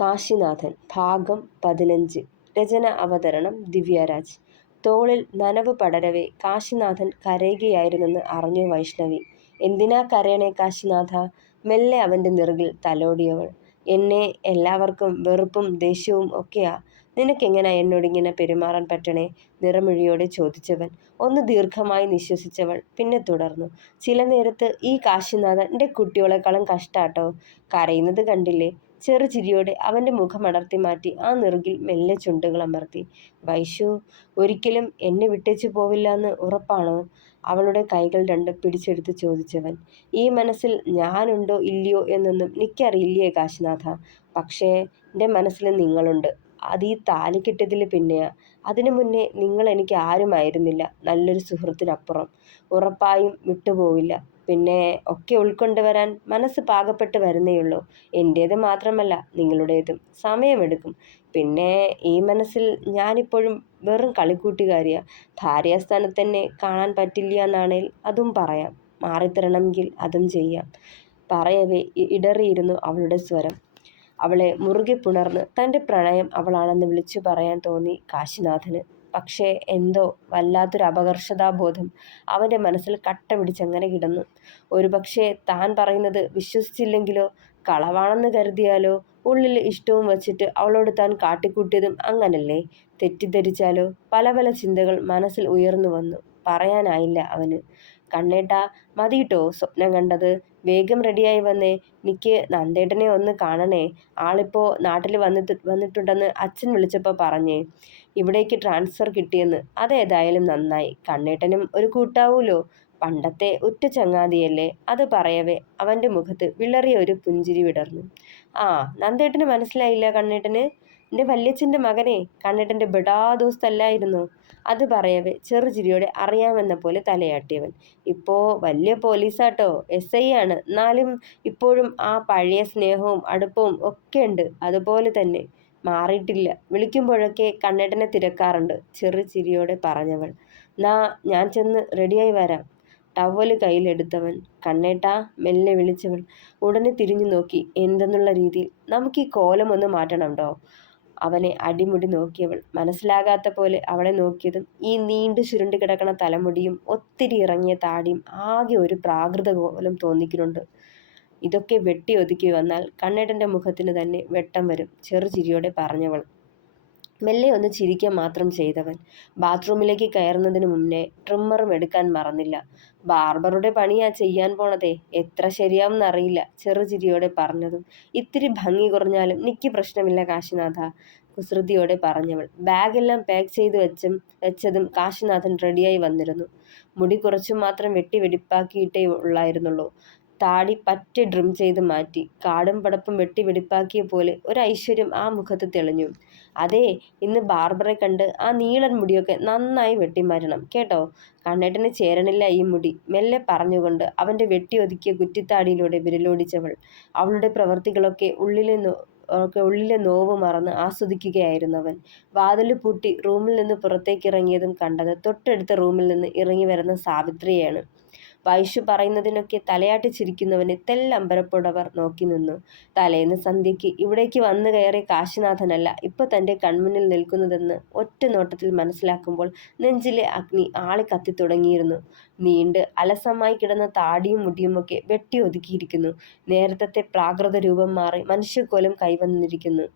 കാശിനാഥൻ ഭാഗം 15. രചന അവതരണം ദിവ്യരാജ്. തോളിൽ നനവ് പടരവേ കാശിനാഥൻ കരയുകയായിരുന്നെന്ന് അറിഞ്ഞു വൈഷ്ണവി. എന്തിനാ കരയണേ കാശിനാഥ? മെല്ലെ അവൻ്റെ നെറുകിൽ തലോടിയവൾ. എന്നെ എല്ലാവർക്കും വെറുപ്പും ദേഷ്യവും ഒക്കെയാ. നിനക്കെങ്ങനാ എന്നോടിങ്ങനെ പെരുമാറാൻ പറ്റണേ? നിറമിഴിയോടെ ചോദിച്ചവൻ. ഒന്ന് ദീർഘമായി നിശ്വസിച്ചവൾ. പിന്നെ തുടർന്നു. ചില നേരത്ത് ഈ കാശിനാഥൻ എൻ്റെ കുട്ടികളെക്കാളും കഷ്ടാട്ടോ. കരയുന്നത് കണ്ടില്ലേ? ചെറുചിരിയോടെ അവൻ്റെ മുഖമടർത്തി മാറ്റി ആ നെറുകിൽ മെല്ലെ ചുണ്ടുകൾ അമർത്തി. വൈശു, ഒരിക്കലും എന്നെ വിട്ടേച്ചു പോവില്ലാന്ന് ഉറപ്പാണോ? അവളുടെ കൈകൾ രണ്ടും പിടിച്ചെടുത്ത് ചോദിച്ചവൻ. ഈ മനസ്സിൽ ഞാനുണ്ടോ ഇല്ലയോ എന്നൊന്നും എനിക്കറിയില്ലേ കാശിനാഥ. പക്ഷേ എൻ്റെ മനസ്സിൽ നിങ്ങളുണ്ട്. അത് ഈ താലി കെട്ടിയതിൽ പിന്നെയാ. അതിനു മുന്നേ നിങ്ങൾ എനിക്ക് ആരുമായിരുന്നില്ല. നല്ലൊരു സുഹൃത്തിനപ്പുറം. ഉറപ്പായും വിട്ടുപോവില്ല. പിന്നെ ഒക്കെ ഉൾക്കൊണ്ടുവരാൻ മനസ്സ് പാകപ്പെട്ട് വരുന്നേയുള്ളൂ. എൻ്റേത് മാത്രമല്ല നിങ്ങളുടേതും. സമയമെടുക്കും. പിന്നെ ഈ മനസ്സിൽ ഞാനിപ്പോഴും വെറും കളിക്കൂട്ടുകാരിയാ. ഭാര്യാസ്ഥാനത്ത് തന്നെ കാണാൻ പറ്റില്ല എന്നാണേൽ അതും പറയാം. മാറിത്തരണമെങ്കിൽ അതും ചെയ്യാം. പറയവേ ഇടറിയിരുന്നു അവളുടെ സ്വരം. അവളെ മുറുകെ പുണർന്ന് തൻ്റെ പ്രണയം അവളാണെന്ന് വിളിച്ചു പറയാൻ തോന്നി കാശിനാഥന്. പക്ഷേ എന്തോ വല്ലാത്തൊരു അപകർഷതാബോധം അവൻ്റെ മനസ്സിൽ കട്ട പിടിച്ചങ്ങനെ കിടന്നു. ഒരുപക്ഷെ താൻ പറയുന്നത് വിശ്വസിച്ചില്ലെങ്കിലോ? കളവാണെന്ന് കരുതിയാലോ? ഉള്ളിൽ ഇഷ്ടവും വച്ചിട്ട് അവളോട് താൻ കാട്ടിക്കൂട്ടിയതും അങ്ങനല്ലേ? തെറ്റിദ്ധരിച്ചാലോ? പല പല ചിന്തകൾ മനസ്സിൽ ഉയർന്നു വന്നു. പറയാനായില്ല അവന്. കണ്ണേട്ടാ, മതിയിട്ടോ സ്വപ്നം കണ്ടത്. വേഗം റെഡിയായി വന്നേ. എനിക്ക് നന്ദേട്ടനെ ഒന്ന് കാണണേ. ആളിപ്പോൾ നാട്ടിൽ വന്നിട്ടുണ്ടെന്ന് അച്ഛൻ വിളിച്ചപ്പോൾ പറഞ്ഞേ. ഇവിടേക്ക് ട്രാൻസ്ഫർ കിട്ടിയെന്ന്. അതേതായാലും നന്നായി. കണ്ണേട്ടനും ഒരു കൂട്ടാവൂലോ. പണ്ടത്തെ ഉറ്റ ചങ്ങാതിയല്ലേ. അത് പറയവേ അവൻ്റെ മുഖത്ത് വിളറിയ ഒരു പുഞ്ചിരി വിടർന്നു. ആ, നന്ദേട്ടന് മനസ്സിലായില്ല കണ്ണേട്ടന്? എൻ്റെ വല്യച്ഛൻ്റെ മകനെ. കണ്ണേട്ടൻ്റെ ബെഡാ ദോസ്തല്ലായിരുന്നോ? അത് പറയവേ ചെറുചിരിയോടെ അറിയാമെന്ന പോലെ തലയാട്ടിയവൻ. ഇപ്പോൾ വലിയ പോലീസാട്ടോ. SI ആണ്. എന്നാലും ഇപ്പോഴും ആ പഴയ സ്നേഹവും അടുപ്പവും ഒക്കെ ഉണ്ട്. അതുപോലെ തന്നെ മാറിയിട്ടില്ല. വിളിക്കുമ്പോഴൊക്കെ കണ്ണേട്ടനെ തിരക്കാറുണ്ട്. ചെറുചിരിയോടെ പറഞ്ഞവൾ. ഞാൻ ചെന്ന് റെഡിയായി വരാം. ടവല് കയ്യിലെടുത്തവൻ. കണ്ണേട്ടാ, മെല്ലെ വിളിച്ചവൾ. ഉടനെ തിരിഞ്ഞു നോക്കി എന്തെന്നുള്ള രീതിയിൽ. നമുക്ക് ഈ കോലം ഒന്ന് മാറ്റണംടോ. അവനെ അടിമുടി നോക്കിയവൾ. മനസ്സിലാകാത്ത പോലെ അവളെ നോക്കിയതും ഈ നീണ്ടു ചുരുണ്ട് കിടക്കണ തലമുടിയും ഒത്തിരി ഇറങ്ങിയ താടിയും ആകെ ഒരു പ്രാകൃത കോലം തോന്നിക്കുന്നുണ്ട്. ഇതൊക്കെ വെട്ടി ഒതുക്കി വന്നാൽ കണ്ണേട്ടൻ്റെ മുഖത്തിന് തന്നെ വെട്ടം വരും. ചെറുചിരിയോടെ പറഞ്ഞവൾ. മെല്ലെ ഒന്ന് ചിരിക്കാൻ മാത്രം ചെയ്തവൻ. ബാത്റൂമിലേക്ക് കയറുന്നതിന് മുന്നേ ട്രിമ്മറും എടുക്കാൻ മറന്നില്ല. ബാർബറുടെ പണിയാ ചെയ്യാൻ പോണതേ. എത്ര ശരിയാവുമെന്നറിയില്ല. ചെറുചിരിയോടെ പറഞ്ഞതും. ഇത്തിരി ഭംഗി കുറഞ്ഞാലും എനിക്ക് പ്രശ്നമില്ല കാശിനാഥ. കുസൃതിയോടെ പറഞ്ഞവൾ. ബാഗെല്ലാം പാക്ക് ചെയ്ത് വെച്ചതും കാശിനാഥൻ റെഡിയായി വന്നിരുന്നു. മുടി കുറച്ചു മാത്രം വെട്ടി വെടിപ്പാക്കിയിട്ടേ ഉള്ളായിരുന്നുള്ളൂ. താടി പറ്റെ ഡ്രിം ചെയ്ത് മാറ്റി. കാടും പടപ്പും വെട്ടി വെടിപ്പാക്കിയ പോലെ ഒരു ഐശ്വര്യം ആ മുഖത്ത് തെളിഞ്ഞു. അതേ, ഇന്ന് ബാർബറെ കണ്ട് ആ നീളൻ മുടിയൊക്കെ നന്നായി വെട്ടിമാറ്റണം കേട്ടോ. കണ്ണേട്ടന് ചേരണില്ല ഈ മുടി. മെല്ലെ പറഞ്ഞുകൊണ്ട് അവൻ്റെ വെട്ടിയൊതുക്കിയ കുറ്റിത്താടിയിലൂടെ വിരലോടിച്ചവൾ. അവളുടെ പ്രവൃത്തികളൊക്കെ ഉള്ളിലെ നോവ് മറന്ന് ആസ്വദിക്കുകയായിരുന്നവൻ. വാതില് പൂട്ടി റൂമിൽ നിന്ന് പുറത്തേക്കിറങ്ങിയതും കണ്ടത് തൊട്ടടുത്ത റൂമിൽ നിന്ന് ഇറങ്ങി വരുന്ന സാവിത്രിയെയാണ്. വൈശു പറയുന്നതിനൊക്കെ തലയാട്ടി ചിരിക്കുന്നവനെ തെല്ലമ്പരപ്പോടവർ നോക്കി നിന്നു. തലേന്ന് സന്ധ്യയ്ക്ക് ഇവിടേക്ക് വന്നു കയറിയ കാശിനാഥനല്ല ഇപ്പോൾ തൻ്റെ കൺമുന്നിൽ നിൽക്കുന്നതെന്ന് ഒറ്റ നോട്ടത്തിൽ മനസ്സിലാക്കുമ്പോൾ നെഞ്ചിലെ അഗ്നി ആളിക്കത്തി തുടങ്ങിയിരുന്നു. നീണ്ട് അലസമായി കിടന്ന താടിയും മുടിയുമൊക്കെ വെട്ടി ഒതുക്കിയിരിക്കുന്നു. നേരത്തെ പ്രാകൃത രൂപം മാറി മനുഷ്യക്കോലം കൈവന്നിരിക്കുന്നു.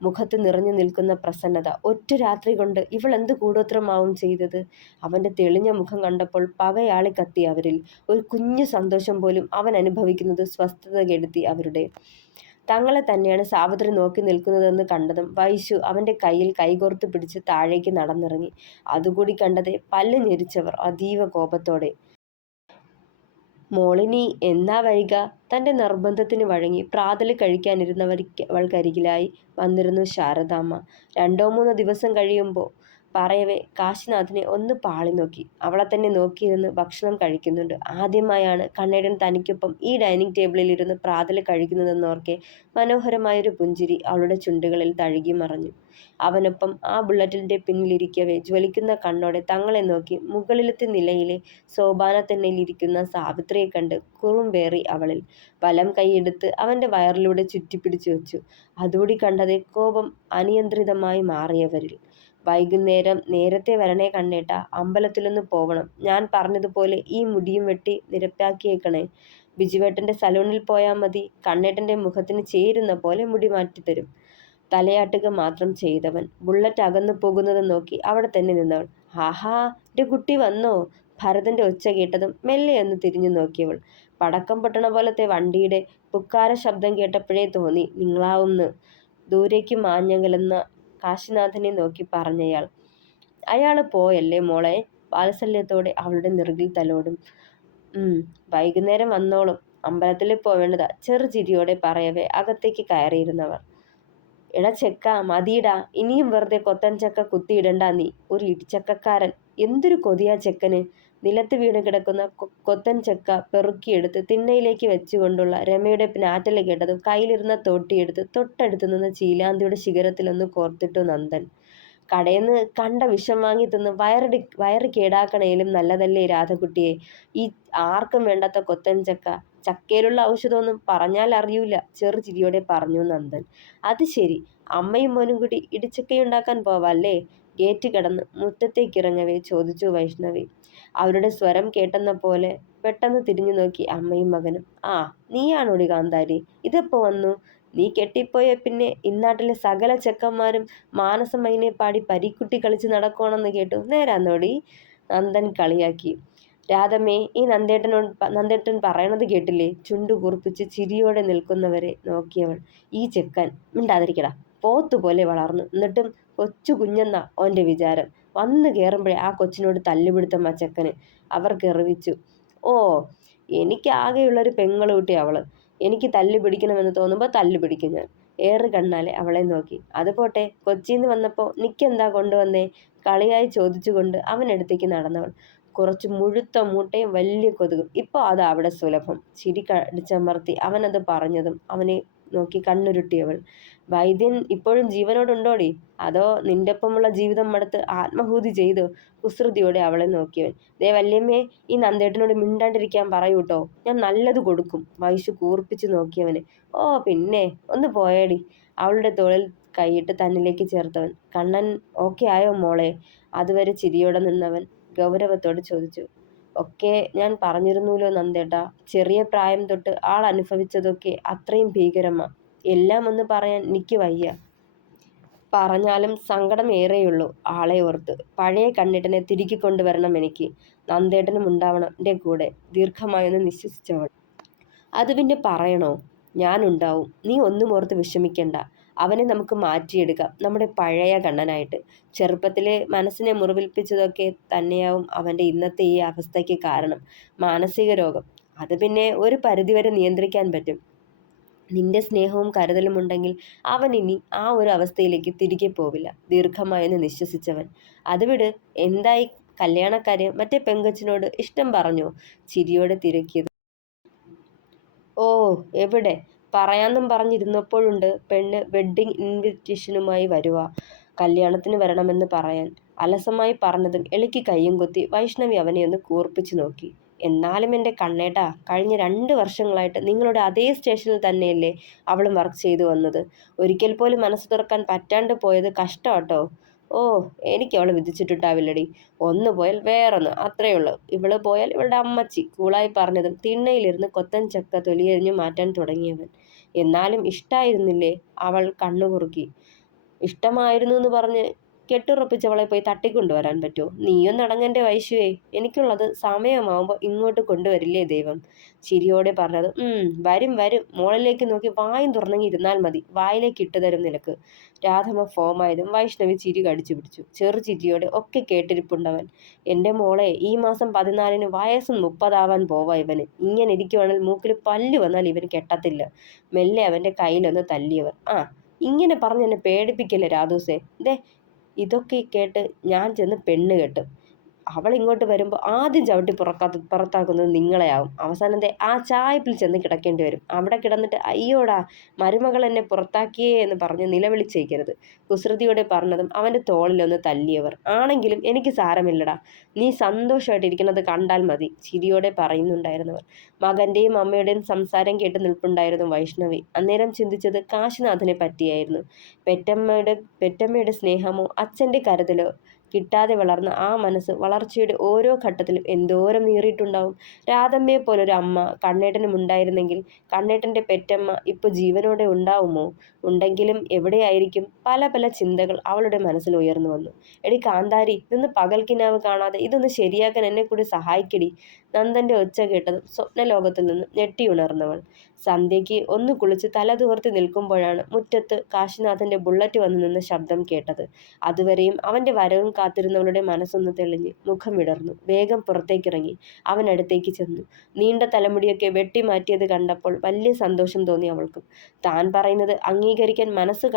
മുഖത്ത് നിറഞ്ഞു നിൽക്കുന്ന പ്രസന്നത. ഒറ്റ രാത്രി കൊണ്ട് ഇവൾ എന്ത് കൂടോത്രമാവും ചെയ്തത്? അവൻ്റെ തെളിഞ്ഞ മുഖം കണ്ടപ്പോൾ പകയാളി കത്തി അവരിൽ. ഒരു കുഞ്ഞു സന്തോഷം പോലും അവൻ അനുഭവിക്കുന്നത് സ്വസ്ഥത കെടുത്തി അവരുടെ. തങ്ങളെ തന്നെയാണ് സാവിത്രി നോക്കി നിൽക്കുന്നതെന്ന് കണ്ടതും വൈശു അവൻ്റെ കയ്യിൽ കൈകോർത്ത് പിടിച്ച് താഴേക്ക് നടന്നിറങ്ങി. അതുകൂടി കണ്ടതേ പല്ല് ഞെരിച്ചവർ അതീവ കോപത്തോടെ. മോളിനി എന്നാ വരിക? തൻ്റെ നിർബന്ധത്തിന് വഴങ്ങി പ്രാതൽ കഴിക്കാനിരുന്നവൾക്കരികിലായി വന്നിരുന്നു ശാരദാമ്മ. 2-3 ദിവസം കഴിയുമ്പോൾ. പറയവേ കാശിനാഥനെ ഒന്ന് പാളി നോക്കി. അവളെ തന്നെ നോക്കിയിരുന്ന് ഭക്ഷണം കഴിക്കുന്നുണ്ട്. ആദ്യമായാണ് കണ്ണേടൻ തനിക്കൊപ്പം ഈ ഡൈനിങ് ടേബിളിൽ ഇരുന്ന് പ്രാതൽ കഴിക്കുന്നതെന്നോർക്കെ മനോഹരമായൊരു പുഞ്ചിരി അവളുടെ ചുണ്ടുകളിൽ തഴുകി മറഞ്ഞു. അവനൊപ്പം ആ ബുള്ളറ്റിന്റെ പിന്നിലിരിക്കവേ ജ്വലിക്കുന്ന കണ്ണോടെ തങ്ങളെ നോക്കി മുകളിലത്തെ നിലയിലെ സോപാനത്തിണ്ണയിലിരിക്കുന്ന സാവിത്രിയെ കണ്ട് കുറുമ്പേറി അവളിൽ. വലം കൈയെടുത്ത് അവന്റെ വയറിലൂടെ ചുറ്റിപ്പിടിച്ചു വെച്ചു. അതോടി കണ്ടതേ കോപം അനിയന്ത്രിതമായി മാറിയവരിൽ. വൈകുന്നേരം നേരത്തെ വരണേ കണ്ണേട്ടാ, അമ്പലത്തിലൊന്ന് പോവണം. ഞാൻ പറഞ്ഞതുപോലെ ഈ മുടിയും വെട്ടി നിരപ്പാക്കിയേക്കണേ. ബിജുവേട്ടന്റെ സലൂണിൽ പോയാ മതി. കണ്ണേട്ടന്റെ മുഖത്തിന് ചേരുന്ന പോലെ മുടി മാറ്റിത്തരും. തലയാട്ടുക മാത്രം ചെയ്തവൻ ബുള്ളറ്റ് അകന്നു പോകുന്നത് നോക്കി അവിടെ തന്നെ നിന്നവൾ. ആഹാ, എന്റെ കുട്ടി വന്നോ? ഭരതന്റെ ഒച്ച കേട്ടതും മെല്ലെയൊന്ന് തിരിഞ്ഞു നോക്കിയവൾ. പടക്കം പൊട്ടണ പോലത്തെ വണ്ടിയുടെ പുക്കാര ശബ്ദം കേട്ടപ്പോഴേ തോന്നി നിങ്ങളാവുന്ന്. ദൂരേക്ക് മാഞ്ഞകലുന്ന കാശിനാഥനെ നോക്കി പറഞ്ഞയാൾ. അയാള് പോയല്ലേ മോളെ? വാത്സല്യത്തോടെ അവളുടെ നെറുകിൽ തലോടും. വൈകുന്നേരം വന്നോളും. അമ്പലത്തിൽ പോവേണ്ടതാ. ചെറുചിരിയോടെ പറയവേ അകത്തേക്ക് കയറിയിരുന്നവർ. എടാ ചെക്ക, മതിയിടാ. ഇനിയും വെറുതെ കൊത്തൻ ചക്ക കുത്തിയിടണ്ട നീ. ഒരു ഇടിച്ചക്കക്കാരൻ. എന്തൊരു കൊതിയാ ചെക്കന്. നിലത്ത് വീണ് കിടക്കുന്ന കൊത്തൻ ചക്ക പെറുക്കിയെടുത്ത് തിണ്ണയിലേക്ക് വെച്ചുകൊണ്ടുള്ള രമയുടെ നാറ്റല് കേട്ടതും കയ്യിലിരുന്ന തോട്ടിയെടുത്ത് തൊട്ടടുത്ത് നിന്ന് ചീലാന്തിയുടെ ശിഖരത്തിലൊന്ന് കോർത്തിട്ടു നന്ദൻ. കടയെന്ന് കണ്ട വിഷം വാങ്ങി തിന്ന് വയറ് കേടാക്കണേലും നല്ലതല്ലേ രാധകുട്ടിയെ ഈ ആർക്കും വേണ്ടാത്ത കൊത്തൻ ചക്ക. ചക്കയിലുള്ള ഔഷധമൊന്നും പറഞ്ഞാൽ അറിയൂല. ചെറുചിരിയോടെ പറഞ്ഞു നന്ദൻ. അത് ശരി, അമ്മയും മോനും കൂടി ഇടിച്ചക്കയുണ്ടാക്കാൻ പോവാല്ലേ? ഗേറ്റ് കടന്ന് മുറ്റത്തേക്കിറങ്ങവേ ചോദിച്ചു വൈഷ്ണവി. അവരുടെ സ്വരം കേട്ടെന്ന പോലെ പെട്ടെന്ന് തിരിഞ്ഞു നോക്കി അമ്മയും മകനും. ആ, നീയാണോടി കാന്താരി? ഇതെപ്പോ വന്നു? നീ കെട്ടിപ്പോയ പിന്നെ ഇന്നാട്ടിലെ സകല ചെക്കന്മാരും മാനസമൈനെ പാടി പരിക്കുട്ടി കളിച്ച് നടക്കുവാണെന്ന് കേട്ടു. നേരാന്നോടി? നന്ദൻ കളിയാക്കി. രാധമ്മേ, ഈ നന്ദേട്ടൻ പറയണത് കേട്ടില്ലേ? ചുണ്ടു കൂർപ്പിച്ച് ചിരിയോടെ നിൽക്കുന്നവരെ നോക്കിയവൾ. ഈ ചെക്കൻ മിണ്ടാതിരിക്കടാ. പോത്തുപോലെ വളർന്നു. എന്നിട്ടും കൊച്ചു കുഞ്ഞെന്നാ ഓന്റെ വിചാരം. വന്ന് കയറുമ്പോഴേ ആ കൊച്ചിനോട് തല്ലുപിടുത്തം ആ ചെക്കന്. അവർ ഗർവിച്ചു. ഓ, എനിക്ക് ആകെയുള്ളൊരു പെങ്ങളുട്ടി അവള്. എനിക്ക് തല്ലു പിടിക്കണമെന്ന് തോന്നുമ്പോൾ തല്ലു പിടിക്കും ഞാൻ. ഏറ് കണ്ണാലെ അവളെ നോക്കി. അത് പോട്ടെ, കൊച്ചിന്ന് വന്നപ്പോ നിക്കെന്താ കൊണ്ടുവന്നേ? കളിയായി ചോദിച്ചുകൊണ്ട് അവനടുത്തേക്ക് നടന്നവൾ. കുറച്ച് മുഴുത്ത മൂട്ടയും വലിയ കൊതുകും. ഇപ്പൊ അതാ അവിടെ സുലഭം. ചിരി കടിച്ചമർത്തി അവനത് പറഞ്ഞതും അവനെ നോക്കി കണ്ണുരുട്ടിയവൾ. വൈദ്യൻ ഇപ്പോഴും ജീവനോടുണ്ടോടി? അതോ നിന്റെപ്പമുള്ള ജീവിതം മടുത്ത് ആത്മഹൂതി ചെയ്തോ? കുസൃതിയോടെ അവളെ നോക്കിയവൻ. ദേ വല്യമ്മേ, ഈ നന്ദേട്ടനോട് മിണ്ടാണ്ടിരിക്കാൻ പറയൂട്ടോ. ഞാൻ നല്ലത് കൊടുക്കും. വൈശു കൂർപ്പിച്ചു നോക്കിയവന്. ഓ പിന്നെ, ഒന്ന് പോയേടി. അവളുടെ തോളിൽ കൈയിട്ട് തന്നിലേക്ക് ചേർത്തവൻ. കണ്ണൻ ഓക്കെ ആയോ മോളെ? അതുവരെ ചിരിയോടെ നിന്നവൻ ഗൗരവത്തോട് ചോദിച്ചു. ഒക്കെ ഞാൻ പറഞ്ഞിരുന്നൂലോ നന്ദേട്ടാ. ചെറിയ പ്രായം തൊട്ട് ആൾ അനുഭവിച്ചതൊക്കെ അത്രയും ഭീകരമാ. എല്ലാം ഒന്ന് പറയാൻ എനിക്ക് വയ്യ. പറഞ്ഞാലും സങ്കടം ഏറെയുള്ളൂ ആളെ ഓർത്ത്. പഴയ കണ്ണേട്ടനെ തിരികെ കൊണ്ടുവരണം എനിക്ക്. നന്ദേട്ടനും ഉണ്ടാവണം എൻ്റെ കൂടെ. ദീർഘമായൊന്ന് നിശ്വസിച്ചവൾ. അത് പിന്നെ പറയണോ? ഞാനുണ്ടാവും. നീ ഒന്നും ഓർത്ത് വിഷമിക്കണ്ട. അവനെ നമുക്ക് മാറ്റിയെടുക്കാം, നമ്മുടെ പഴയ കണ്ണനായിട്ട്. ചെറുപ്പത്തിലെ മനസ്സിനെ മുറിവേൽപ്പിച്ചതൊക്കെ തന്നെയാവും അവൻ്റെ ഇന്നത്തെ ഈ അവസ്ഥയ്ക്ക് കാരണം. മാനസിക രോഗം. അത് പിന്നെ ഒരു പരിധിവരെ നിയന്ത്രിക്കാൻ പറ്റും. നിന്റെ സ്നേഹവും കരുതലും ഉണ്ടെങ്കിൽ അവൻ ഇനി ആ ഒരു അവസ്ഥയിലേക്ക് തിരികെ പോവില്ല. ദീർഘമായെന്ന് നിശ്വസിച്ചവൻ. അത് വിട്, എന്തായി കല്യാണക്കാരെ? മറ്റേ പെങ്കൊച്ചിനോട് ഇഷ്ടം പറഞ്ഞോ? ചിരിയോടെ തിരക്കിയത്. ഓ, എവിടെ? പറയാന്നും പറഞ്ഞിരുന്നപ്പോഴുണ്ട് പെണ്ണ് വെഡ്ഡിങ് ഇൻവിറ്റേഷനുമായി വരുവാ. കല്യാണത്തിന് വരണമെന്ന് പറയാൻ. അലസമായി പറഞ്ഞതും എളിക്ക് കയ്യും കൊത്തി വൈഷ്ണവി അവനെ ഒന്ന് കൂർപ്പിച്ചു നോക്കി. എന്നാലും എൻ്റെ കണ്ണേട്ടാ, കഴിഞ്ഞ 2 വർഷങ്ങളായിട്ട് നിങ്ങളുടെ അതേ സ്റ്റേഷനിൽ തന്നെയല്ലേ അവളും വർക്ക് ചെയ്തു വന്നത്? ഒരിക്കൽ പോലും മനസ്സ് തുറക്കാൻ പറ്റാണ്ട് പോയത് കഷ്ടമാട്ടോ. ഓ, എനിക്ക് അവളെ വിധിച്ചിട്ടുണ്ടാവില്ലടി. ഒന്ന് പോയാൽ വേറൊന്ന്, അത്രയുള്ളൂ. ഇവള് പോയാൽ ഇവളുടെ അമ്മച്ചി. കൂളായി പറഞ്ഞതും തിണ്ണയിലിരുന്ന് കൊത്തൻ ചക്ക തൊലിയെറിഞ്ഞു മാറ്റാൻ തുടങ്ങിയവൻ. എന്നാലും ഇഷ്ടായിരുന്നില്ലേ? അവൾ കണ്ണുകുറുക്കി. ഇഷ്ടമായിരുന്നു എന്ന് പറഞ്ഞ് കെട്ടുറപ്പിച്ചവളെ പോയി തട്ടിക്കൊണ്ടുവരാൻ പറ്റുമോ? നീയൊന്ന് അടങ്ങന്റെ വൈശുവേ. എനിക്കുള്ളത് സമയമാവുമ്പോൾ ഇങ്ങോട്ട് കൊണ്ടുവരില്ലേ ദൈവം? ചിരിയോടെ പറഞ്ഞത്. വരും വരും. മോളിലേക്ക് നോക്കി വായും തുറന്നെങ്കിൽ ഇരുന്നാൽ മതി. വായിലേക്ക് ഇട്ടുതരും നിനക്ക്. രാധമ്മ ഫോമായതും വൈഷ്ണവി ചിരി കടിച്ചു പിടിച്ചു. ചെറുചിരിയോടെ ഒക്കെ കേട്ടിരിപ്പുണ്ടവൻ. എൻ്റെ മോളെ, ഈ മാസം 14-ന് വയസ്സ് 30 ആവാൻ പോവാ ഇവന്. ഇങ്ങനെ ഇരിക്കുവാണെങ്കിൽ മൂക്കിൽ പല്ല് വന്നാൽ ഇവന് കെട്ടത്തില്ല. മെല്ലെ അവൻ്റെ കയ്യിലൊന്ന് തല്ലിയവർ. ആ, ഇങ്ങനെ പറഞ്ഞ് എന്നെ പേടിപ്പിക്കല്ലേ രാധൂസേ. ദേ, ഇതൊക്കെ കേട്ട് ഞാൻ ചെന്ന് പെണ്ണ് കെട്ടും. അവൾ ഇങ്ങോട്ട് വരുമ്പോൾ ആദ്യം ചവിട്ടി പുറത്താക്കുന്നത് നിങ്ങളെയാവും. അവസാനം ദേ ആ ചായപ്പിൽ ചെന്ന് കിടക്കേണ്ടി വരും. അവിടെ കിടന്നിട്ട് അയ്യോടാ മരുമകൾ എന്നെ പുറത്താക്കിയേ എന്ന് പറഞ്ഞ് നിലവിളിച്ചേക്കരുത്. കുസൃതിയോടെ പറഞ്ഞതും അവൻ്റെ തോളിലൊന്ന് തല്ലിയവർ. ആണെങ്കിലും എനിക്ക് സാരമില്ലടാ, നീ സന്തോഷമായിട്ടിരിക്കുന്നത് കണ്ടാൽ മതി, ചിരിയോടെ പറയുന്നുണ്ടായിരുന്നവർ. മകൻ്റെയും അമ്മയുടെയും സംസാരം കേട്ട് നിൽപ്പുണ്ടായിരുന്നു വൈഷ്ണവി. അന്നേരം ചിന്തിച്ചത് കാശിനാഥനെ പറ്റിയായിരുന്നു. പെറ്റമ്മയുടെ സ്നേഹമോ അച്ഛൻ്റെ കരുതലോ കിട്ടാതെ വളർന്ന ആ മനസ്സ് വളർച്ചയുടെ ഓരോ ഘട്ടത്തിലും എന്തോരം നീറിയിട്ടുണ്ടാവും. രാധമ്മയെ പോലൊരു അമ്മ കണ്ണേട്ടനും ഉണ്ടായിരുന്നെങ്കിൽ കണ്ണേട്ടൻ്റെ പെറ്റമ്മ ഇപ്പോൾ ജീവനോടെ ഉണ്ടാവുമോ? ഉണ്ടെങ്കിലും എവിടെയായിരിക്കും? പല പല ചിന്തകൾ അവളുടെ മനസ്സിൽ ഉയർന്നു വന്നു. എടി കാന്താരി, നിന്ന് പകൽക്കിനാവ് കാണാതെ ഇതൊന്ന് ശരിയാക്കാൻ എന്നെ കൂടി സഹായിക്കടി. നന്ദൻ്റെ ഒച്ച കേട്ടതും സ്വപ്നലോകത്തിൽ നിന്ന് ഞെട്ടിയുണർന്നവൾ സന്ധ്യയ്ക്ക് ഒന്ന് കുളിച്ച് തല തുവർത്തി നിൽക്കുമ്പോഴാണ് മുറ്റത്ത് കാശിനാഥൻ്റെ ബുള്ളറ്റ് വന്നു നിന്ന ശബ്ദം കേട്ടത്. അതുവരെയും അവൻ്റെ വരവും കാത്തിരുന്നവളുടെ മനസ്സൊന്ന് തെളിഞ്ഞ് മുഖം വിടർന്നു. വേഗം പുറത്തേക്കിറങ്ങി അവൻ അടുത്തേക്ക് ചെന്നു. നീണ്ട തലമുടിയൊക്കെ വെട്ടിമാറ്റിയത് കണ്ടപ്പോൾ വലിയ സന്തോഷം തോന്നി അവൾക്കും. താൻ പറയുന്നത് അംഗീകരിക്കാൻ മനസ്സ്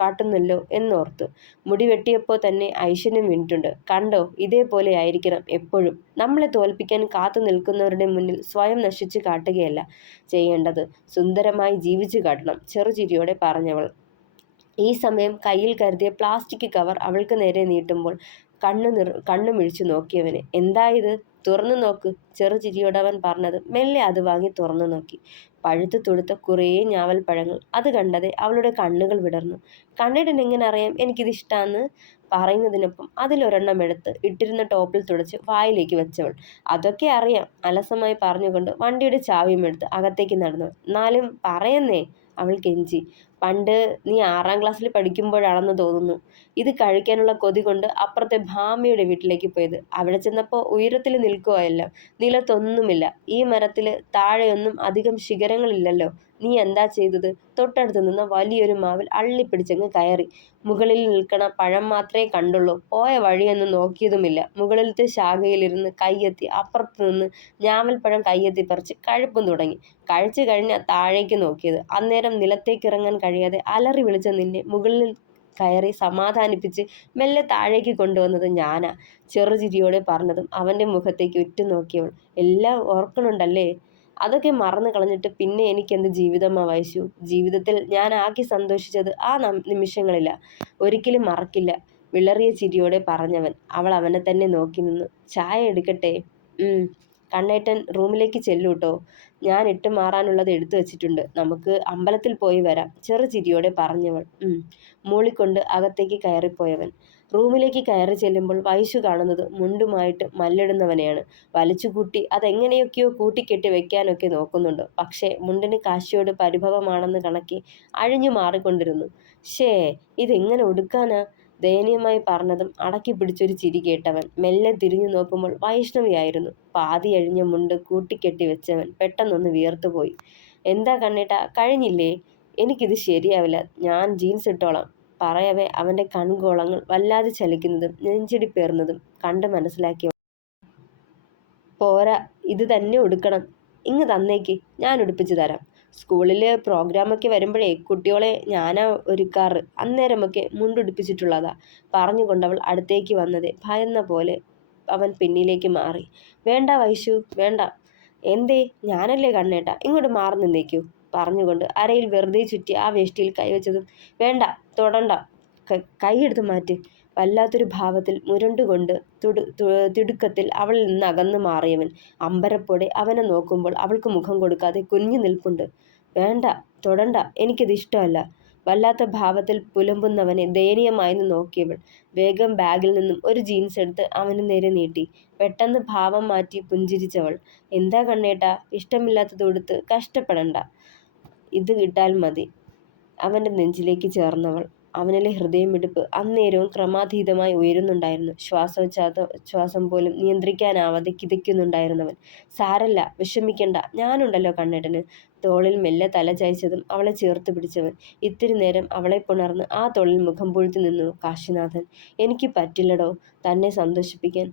കാട്ടുന്നല്ലോ എന്നോർത്തു. മുടി വെട്ടിയപ്പോൾ തന്നെ ഐശ്വര്യം വീണിട്ടുണ്ട്. കണ്ടോ, ഇതേപോലെ ആയിരിക്കണം എപ്പോഴും. നമ്മളെ തോൽപ്പിക്കാൻ കാത്തു നിൽക്കുന്നവരുടെ മുന്നിൽ സ്വയം നശിച്ചു കാട്ടുകയല്ല ചെയ്യേണ്ടത്, സുന്ദരമായി ജീവിച്ചു കാട്ടണം, ചെറുചിരിയോടെ പറഞ്ഞവൾ ഈ സമയം കയ്യിൽ കരുതിയ പ്ലാസ്റ്റിക് കവർ അവൾക്ക് നേരെ നീട്ടുമ്പോൾ കണ്ണു മിഴിച്ചു നോക്കിയവന്. എന്തായത്? തുറന്നു നോക്ക്, ചെറുചിരിയോടവൻ പറഞ്ഞത്. മെല്ലെ അത് വാങ്ങി തുറന്നു നോക്കി. പഴുത്തു തുടുത്ത കുറേ ഞാവൽപ്പഴങ്ങൾ. അത് കണ്ടതേ അവളുടെ കണ്ണുകൾ വിടർന്നു. കണ്ണേട്ടൻ എങ്ങനെ അറിയാം എനിക്കിതിഷ്ടാന്ന്? പറയുന്നതിനൊപ്പം അതിലൊരെണ്ണം എടുത്ത് ഇട്ടിരുന്ന ടോപ്പിൽ തുടച്ച് വായിലേക്ക് വെച്ചവൾ. അതൊക്കെ അറിയാം, അലസമായി പറഞ്ഞുകൊണ്ട് വണ്ടിയുടെ ചാവിയും എടുത്ത് അകത്തേക്ക് നടന്നു. എന്നാലും പറയുന്നേ, അവൾ കെഞ്ചി. പണ്ട് നീ 6ാം ക്ലാസ്സിൽ പഠിക്കുമ്പോഴാണെന്ന് തോന്നുന്നു ഇത് കഴിക്കാനുള്ള കൊതി കൊണ്ട് അപ്പുറത്തെ ഭാമിയുടെ വീട്ടിലേക്ക് പോയത്. അവിടെ ചെന്നപ്പോൾ ഉയരത്തിൽ നിൽക്കുകയെല്ലാം, നിലത്തൊന്നുമില്ല. ഈ മരത്തിൽ താഴെയൊന്നും അധികം ശിഖരങ്ങളില്ലല്ലോ. നീ എന്താ ചെയ്തത്? തൊട്ടടുത്ത് നിന്ന് വലിയൊരു മാവിൽ അള്ളിപ്പിടിച്ചങ്ങ് കയറി. മുകളിൽ നിൽക്കണ പഴം മാത്രമേ കണ്ടുള്ളൂ. പോയ വഴിയൊന്നും നോക്കിയതുമില്ല. മുകളിലത്തെ ശാഖയിലിരുന്ന് കയ്യെത്തി അപ്പുറത്ത് നിന്ന് ഞാവൽപ്പഴം കയ്യെത്തി പറിച്ച് കഴിപ്പും തുടങ്ങി. കഴിച്ചു കഴിഞ്ഞ താഴേക്ക് നോക്കിയത്. അന്നേരം നിലത്തേക്കിറങ്ങാൻ കഴിയാതെ അലറി വിളിച്ച നിന്നെ മുകളിൽ കയറി സമാധാനിപ്പിച്ച് മെല്ലെ താഴേക്ക് കൊണ്ടുവന്നത് ഞാനാ, ചെറുചിരിയോടെ പറഞ്ഞതും അവൻ്റെ മുഖത്തേക്ക് ഉറ്റുനോക്കിയവൾ. എല്ലാം ഓർക്കണുണ്ടല്ലേ? അതൊക്കെ മറന്നു കളഞ്ഞിട്ട് പിന്നെ എനിക്കെന്ത് ജീവിതമാ വൈശു? ജീവിതത്തിൽ ഞാൻ ആകെ സന്തോഷിച്ചത് ആ നിമിഷങ്ങളില്ല, ഒരിക്കലും മറക്കില്ല, വിളറിയ ചിരിയോടെ പറഞ്ഞവൻ. അവൾ അവനെ തന്നെ നോക്കി നിന്നു. ചായ എടുക്കട്ടെ? കണ്ണേട്ടൻ റൂമിലേക്ക് ചെല്ലൂട്ടോ, ഞാൻ ഇട്ട് മാറാനുള്ളത് എടുത്തു വെച്ചിട്ടുണ്ട്, നമുക്ക് അമ്പലത്തിൽ പോയി വരാം, ചെറുചിരിയോടെ പറഞ്ഞവൾ. മൂളിക്കൊണ്ട് അകത്തേക്ക് കയറിപ്പോയവൻ. റൂമിലേക്ക് കയറി ചെല്ലുമ്പോൾ വൈശു കാണുന്നത് മുണ്ടുമായിട്ട് മല്ലിടുന്നവനെയാണ്. വലിച്ചുകൂട്ടി അതെങ്ങനെയൊക്കെയോ കൂട്ടിക്കെട്ടി വെക്കാനൊക്കെ നോക്കുന്നുണ്ട്. പക്ഷേ മുണ്ടിന് കാശിയോട് പരിഭവമാണെന്ന് കണക്കി അഴിഞ്ഞു മാറിക്കൊണ്ടിരുന്നു. ഷേ, ഇതെങ്ങനെ ഒടുക്കാനാ? ദയനീയമായി പറഞ്ഞതും അടക്കി പിടിച്ചൊരു ചിരി കേട്ടവൻ മെല്ലെ തിരിഞ്ഞു നോക്കുമ്പോൾ വൈഷ്ണവിയായിരുന്നു. പാതി അഴിഞ്ഞ മുണ്ട് കൂട്ടിക്കെട്ടി വെച്ചവൻ പെട്ടെന്നൊന്ന് വിയർത്തുപോയി. എന്താ കണ്ണേട്ടാ, കഴിഞ്ഞില്ലേ? എനിക്കിത് ശരിയാവില്ല, ഞാൻ ജീൻസ് ഇട്ടോളാം. പറയവേ അവൻ്റെ കൺകോളങ്ങൾ വല്ലാതെ ചലിക്കുന്നതും നെഞ്ചിടിപ്പേറുന്നതും കണ്ട് മനസ്സിലാക്കിയ പോരാ, ഇത് തന്നെ ഉടുക്കണം, ഇങ്ങ് തന്നേക്ക്, ഞാൻ ഉടുപ്പിച്ചു തരാം. സ്കൂളിൽ പ്രോഗ്രാമൊക്കെ വരുമ്പോഴേ കുട്ടികളെ ഞാനാ ഒരുക്കാറ്, അന്നേരമൊക്കെ മുണ്ടുടുപ്പിച്ചിട്ടുള്ളതാ. പറഞ്ഞുകൊണ്ടവൾ അടുത്തേക്ക് വന്നത് ഭയന്ന പോലെ അവൻ പിന്നിലേക്ക് മാറി. വേണ്ട വൈശു, വേണ്ട. എന്തേ? ഞാനല്ലേ കണ്ണേട്ട, ഇങ്ങോട്ട് മാറി നിന്നേക്കൂ, പറഞ്ഞുകൊണ്ട് അരയിൽ വെറുതെ ചുറ്റി ആ വേഷ്ടിയിൽ കൈവച്ചതും. വേണ്ട, തൊടണ്ട, കൈയെടുത്ത് മാറ്റ്. വല്ലാത്തൊരു ഭാവത്തിൽ മുരണ്ടുകൊണ്ട് തിടുക്കത്തിൽ അവളിൽ നിന്ന് അകന്നു മാറിയവൻ അമ്പരപ്പോടെ അവനെ നോക്കുമ്പോൾ അവൾക്ക് മുഖം കൊടുക്കാതെ കുനിഞ്ഞു നിൽപ്പുണ്ട്. വേണ്ട, തൊടണ്ട, എനിക്കിത് ഇഷ്ടമല്ല. വല്ലാത്ത ഭാവത്തിൽ പുലമ്പുന്നവനെ ദയനീയമായെന്ന് നോക്കിയവൾ വേഗം ബാഗിൽ നിന്നും ഒരു ജീൻസ് എടുത്ത് അവന് നേരെ നീട്ടി. പെട്ടെന്ന് ഭാവം മാറ്റി പുഞ്ചിരിച്ചവൾ. എന്താ കണ്ണേട്ടാ, ഇഷ്ടമില്ലാത്തത് കൊടുത്ത് കഷ്ടപ്പെടണ്ട, ഇത് കിട്ടാൽ മതി. അവൻ്റെ നെഞ്ചിലേക്ക് ചേർന്നവൾ. അവനിലെ ഹൃദയമിടിപ്പ് അന്നേരവും ക്രമാതീതമായി ഉയരുന്നുണ്ടായിരുന്നു. ശ്വാസം പോലും നിയന്ത്രിക്കാനാവാതെ കിതയ്ക്കുന്നുണ്ടായിരുന്നവൻ. സാരല്ല, വിഷമിക്കണ്ട, ഞാനുണ്ടല്ലോ കണ്ണേട്ടന്. തോളിൽ മെല്ലെ തല ചായ്ച്ചതും അവളെ ചേർത്ത് പിടിച്ചവൻ ഇത്തിരി നേരം അവളെ പുണർന്ന് ആ തോളിൽ മുഖം പൂഴ്ത്തി നിന്നു കാശിനാഥൻ. എനിക്ക് പറ്റില്ലടോ തന്നെ സന്തോഷിപ്പിക്കാൻ.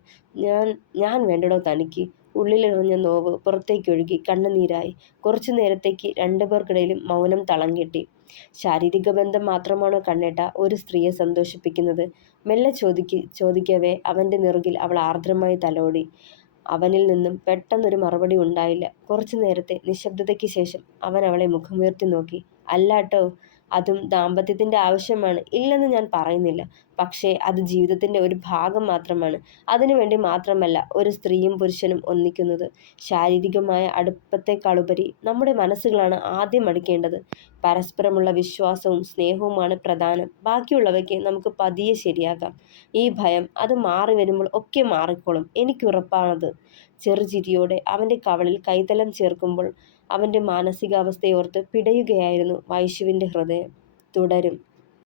ഞാൻ വേണ്ടടോ തനിക്ക്. ഉള്ളിലിറഞ്ഞ നോവ് പുറത്തേക്കൊഴുകി കണ്ണുനീരായി. കുറച്ചു നേരത്തേക്ക് രണ്ടുപേർക്കിടയിലും മൗനം തളം കെട്ടി. ശാരീരിക ബന്ധം മാത്രമാണോ കണ്ണേട്ട ഒരു സ്ത്രീയെ സന്തോഷിപ്പിക്കുന്നത്? മെല്ലെ ചോദിക്കവേ അവന്റെ നെറുകിൽ അവൾ ആർദ്രമായി തലോടി. അവനിൽ നിന്നും പെട്ടെന്നൊരു മറുപടി ഉണ്ടായില്ല. കുറച്ചു നേരത്തെ നിശബ്ദതയ്ക്ക് ശേഷം അവൻ അവളെ മുഖമുയർത്തി നോക്കി. അല്ലാട്ടോ, അതും ദാമ്പത്യത്തിന്റെ ആവശ്യമാണ്, ഇല്ലെന്ന് ഞാൻ പറയുന്നില്ല. പക്ഷേ അത് ജീവിതത്തിന്റെ ഒരു ഭാഗം മാത്രമാണ്. അതിനുവേണ്ടി മാത്രമല്ല ഒരു സ്ത്രീയും പുരുഷനും ഒന്നിക്കുന്നത്. ശാരീരികമായ അടുപ്പത്തേക്കാളുപരി നമ്മുടെ മനസ്സുകളാണ് ആദ്യം അടുക്കേണ്ടത്. പരസ്പരമുള്ള വിശ്വാസവും സ്നേഹവുമാണ് പ്രധാനം. ബാക്കിയുള്ളവയ്ക്ക് നമുക്ക് പതിയെ ശരിയാക്കാം. ഈ ഭയം, അത് മാറി വരുമ്പോൾ ഒക്കെ മാറിക്കോളും, എനിക്കുറപ്പാണത്. ചെറുചിരിയോടെ അവന്റെ കവളിൽ കൈതലം ചേർക്കുമ്പോൾ അവന്റെ മാനസികാവസ്ഥയോർത്ത് പിടയുകയായിരുന്നു വൈശുവിന്റെ ഹൃദയം. തുടരും.